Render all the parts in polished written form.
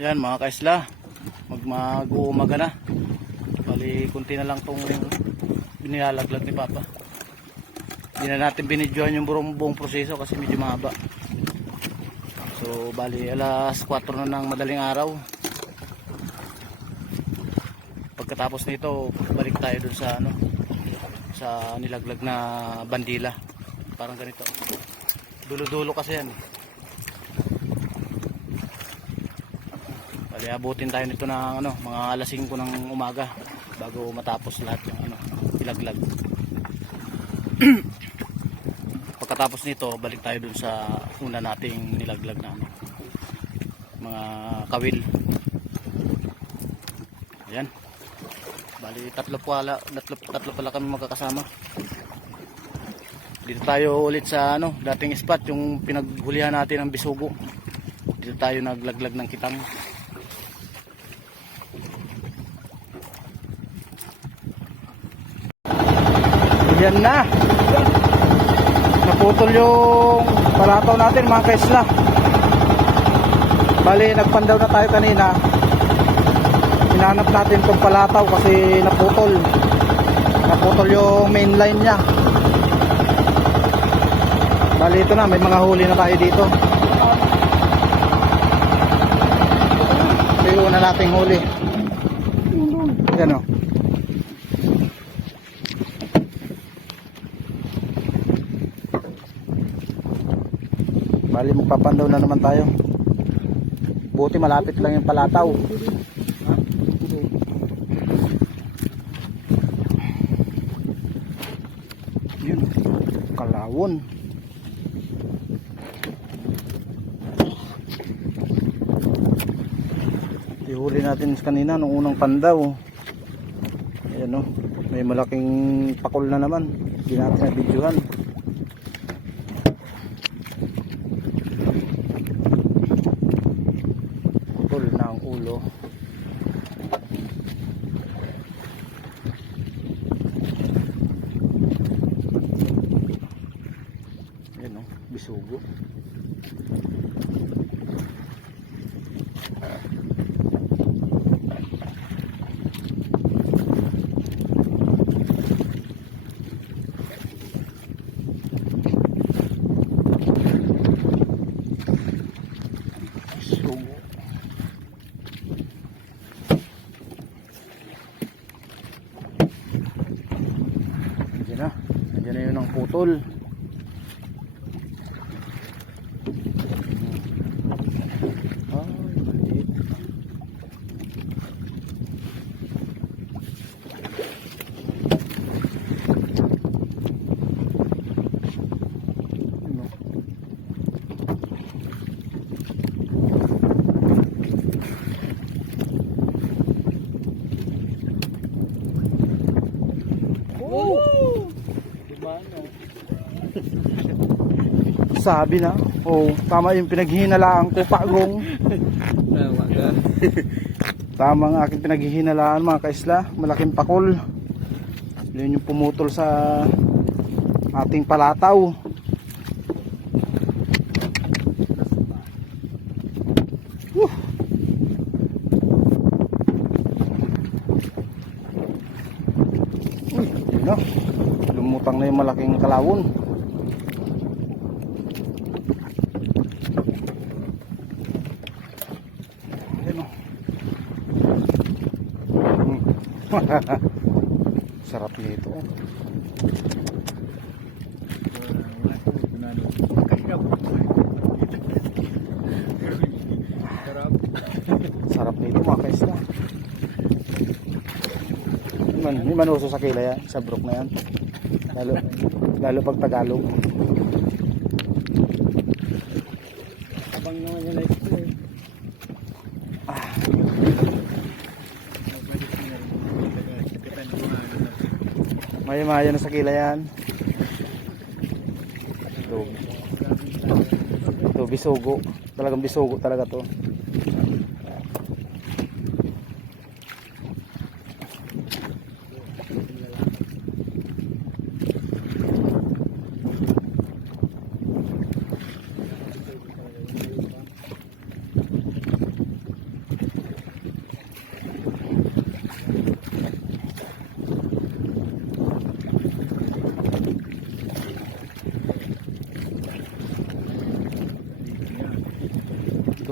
Yan mga kaisla, mag-uumaga na. Bali kunti na lang tong binilalaglag ni Papa. Hindi na natin binidyohan yung buong proseso kasi medyo mahaba. So bali alas 4 na ng madaling araw. Pagkatapos nito balik tayo dun sa sa nilaglag na bandila. Parang ganito. Dulo-dulo kasi yan. Bali abutin tayo nito ng mga alas 5 ng umaga bago matapos lahat yung ilaglag. Pagkatapos nito balik tayo dun sa una nating nilaglag na mga kawil. Ayan. Bali tatlo pala kami magkakasama. Dito tayo ulit sa dating spot yung pinaghulihan natin ng bisugo. Dito tayo naglaglag ng kitang. Yan na. Naputol yung palataw natin mga kaisla. Bali nagpandaw na tayo kanina. Hinanap natin itong palataw kasi naputol. Naputol yung main line nya. Bali ito na, may mga huli na tayo dito. Ito yung una nating huli. Yan o. Bali magpapandaw na naman tayo. Buti malapit lang yung palataw. Yun, kalawon. Ihuli natin kanina nung unang pandaw. Ayan o, may malaking pakol na naman. Hindi natin nabidyohan. Putol na ang ulo. Ayan o, bisugo. Nandiyan na yun ang putol. Ay, maliit. Sabi na, tama yung pinaghihinalaan ko, Pagong. Tama ang aking pinaghihinalaan mga kaisla, malaking pakol. Yun yung pumutol sa ating palataw. Yun na, lumutang na yung malaking kalawon. Sarap nito. Sarap nito mga kaisla. May manuso sa kila yan, sa brook na yan. Lalo pag Tagalog. Abang naman yung life ko eh. Maya-maya na sa kila yan. Ito bisugo. Talagang bisugo talaga to.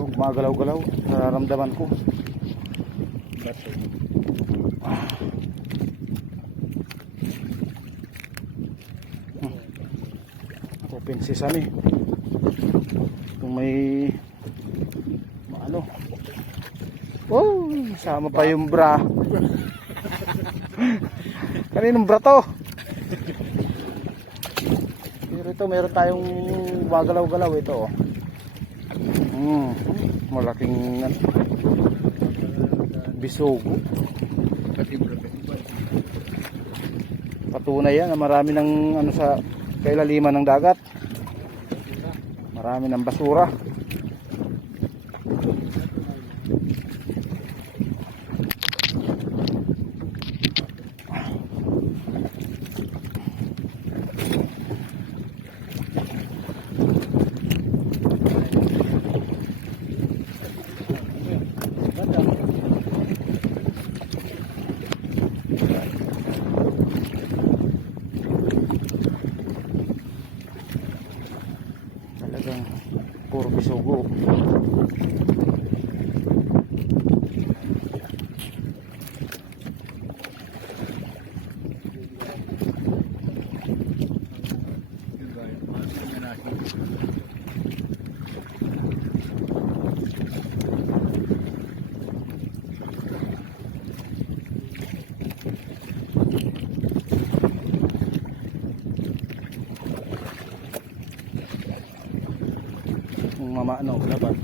Gumagalaw-galaw. Nararamdaman ko. Bato. Open sesame. Kung may ano. Oh, sama pa yung bra. Kaninong bra to? Pero ito meron tayong gumagalaw-galaw ito oh. Malaking bisugo. Patunay yan na marami ng ano sa kailaliman ng dagat. Marami ng basura. Talagang puro bisugo. Yung mama ano, laban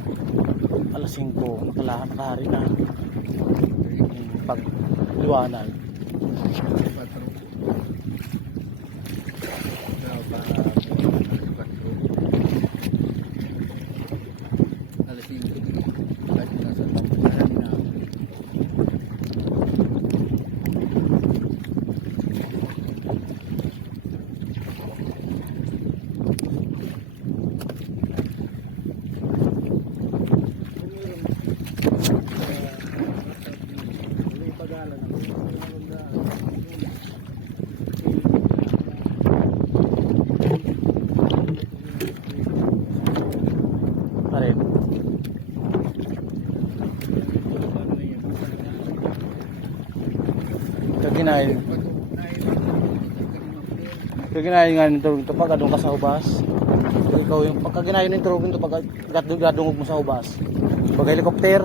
alas 5 nakahari na yung pagliwanag. Alas 5 kahit nasa tampunan na. Parin. Kaginayin nga nito ito pag adong ka sa ubas. Ikaw yung pagkaginayin nito ito pag gadungog mo sa ubas. Pag helicopter.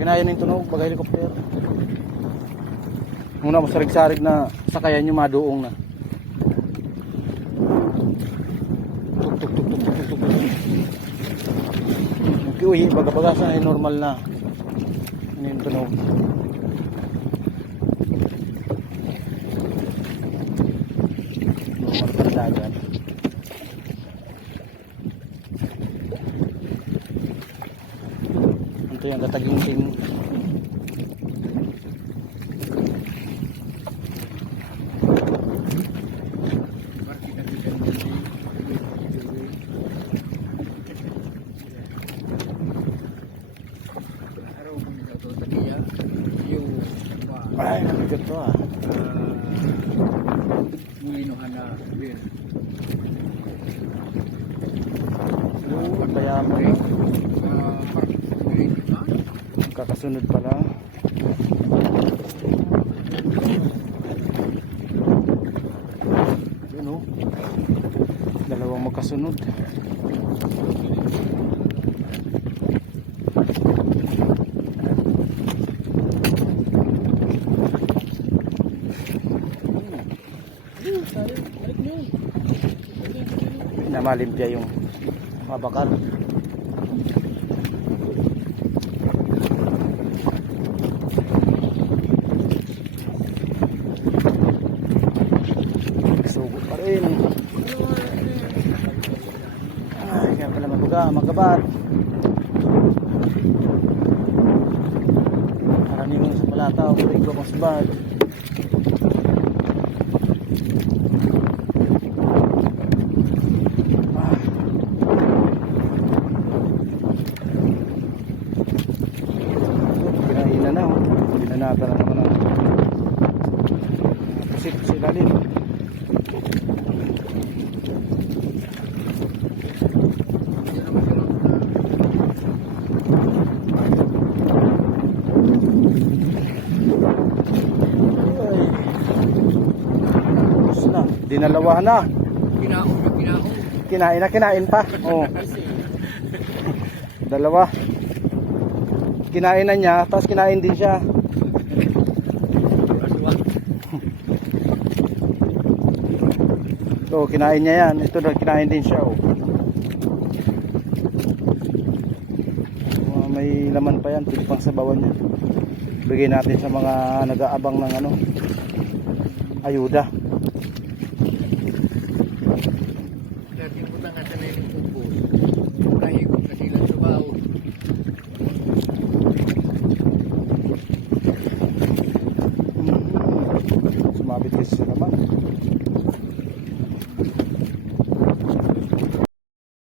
Ginayin nito no pag helicopter. Muna mo sarig-sarig na sakayan yung maduong na. Tuk tuk tuk tuk tuk tuk. Uy, baga-bagasan ay normal na. Ano yung tunog? Normal pa na dagat. Ito yung kataginting. Ay, nabigat to ah. Mulinuhan na beer. Kaya mo kakasunod pala. Yun o. Dalawang magkasunod. Namalimpya yung mabakal. Sugot pa rin. Ay, kaya pala mabuga, magabat. Maraming sa palataw, parigo kong sabad. Binanata na naman ang pusit sa ilalim. dinalawa na. Kinaon. Kinain pa. Oh. Dalawa. Kinain na niya, tapos kinain din siya. So, kinain niya yan. Ito na, kinain din siya. Oh. May laman pa yan, pwede pang sabawan niya. Bigay natin sa mga nag-aabang ng ano, ayuda. Dating butang nga sa nailing pupo. Nahigop na sila sa baon. Sumabit kasi sa